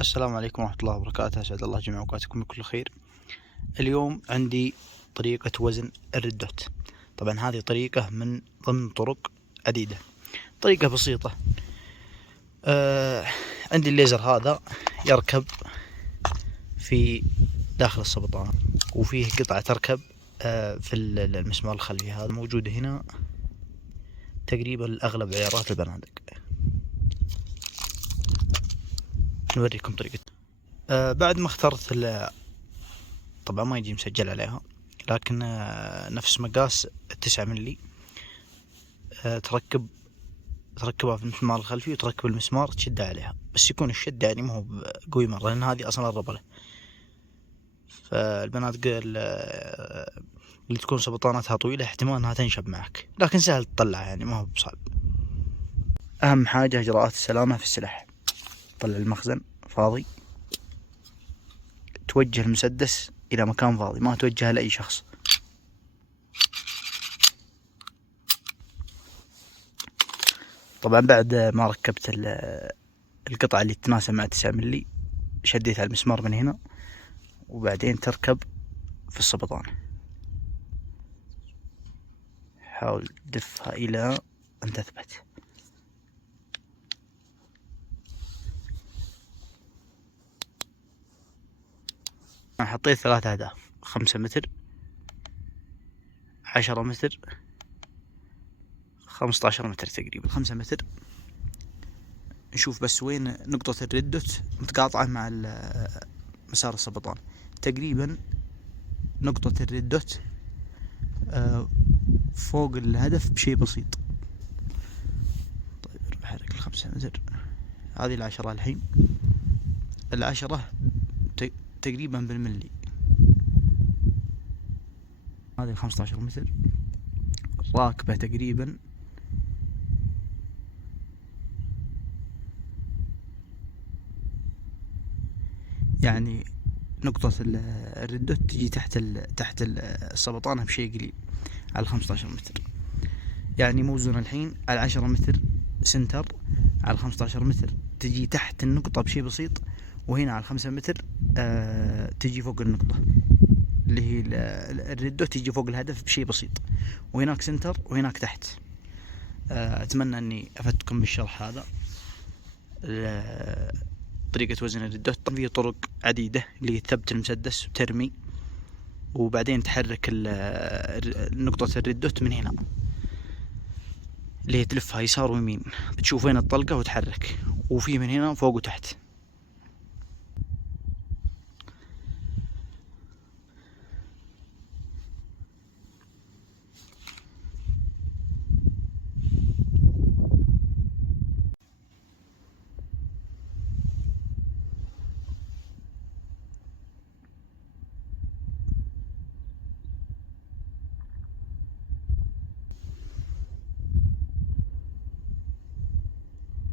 السلام عليكم ورحمة الله وبركاته. أسعد الله جميع أوقاتكم بكل خير. اليوم عندي طريقة وزن الردوت. طبعا هذه طريقة من ضمن طرق عديدة، طريقة بسيطة. عندي الليزر هذا يركب في داخل السبطان، وفيه قطعة تركب في المسمار الخلفي. هذا موجود هنا تقريبا لأغلب عيارات البنادق. نوريكم طريقة. بعد ما اخترت طبعا ما يجي مسجل عليها، لكن نفس مقاس 9 ملي. تركبها في المسمار الخلفي وتركب المسمار تشد عليها، بس يكون الشد يعني ما هو قوي مرة، لأن هذه أصلا الربلة. فالبنادق اللي تكون سبطاناتها طويلة احتمال أنها تنشب معك، لكن سهل تطلع يعني ما هو بصعب. أهم حاجة إجراءات السلامة في السلاح. طلع المخزن فاضي، توجه المسدس إلى مكان فاضي، ما توجهه لأي شخص. طبعا بعد ما ركبت القطعة اللي تتناسب مع 9 ملي، شديت على المسمار من هنا، وبعدين تركب في السبطان. حاول تدفها إلى أن تثبت. أنا حطيت 3 أهداف، 5 متر، 10 متر، 15 متر تقريبا. 5 متر نشوف بس وين نقطة الردوت متقاطعة مع مسار السبطان. تقريبا نقطة الردوت فوق الهدف بشيء بسيط. طيب بحرك 5 متر. هذه 10 الحين، 10 تقريبا بالملي. هذه 15 متر راكبة تقريبا يعني نقطة الردوت تجي تحت السبطانة بشيء قليل على 15 متر. يعني موزون الحين على 10 متر سنتر، على 15 متر تجي تحت النقطة بشيء بسيط، وهنا على 5 متر تجي فوق النقطة اللي هي الردوت، تجي فوق الهدف بشيء بسيط، وهناك سنتر وهناك تحت. أتمنى أني أفدتكم بالشرح هذا. طريقة وزن الردوت في طرق عديدة، اللي ثبت المسدس وترمي، وبعدين تحرك نقطة الردوت من هنا، اللي تلفها يسار ويمين، بتشوف وين الطلقة وتحرك، وفي من هنا فوق وتحت.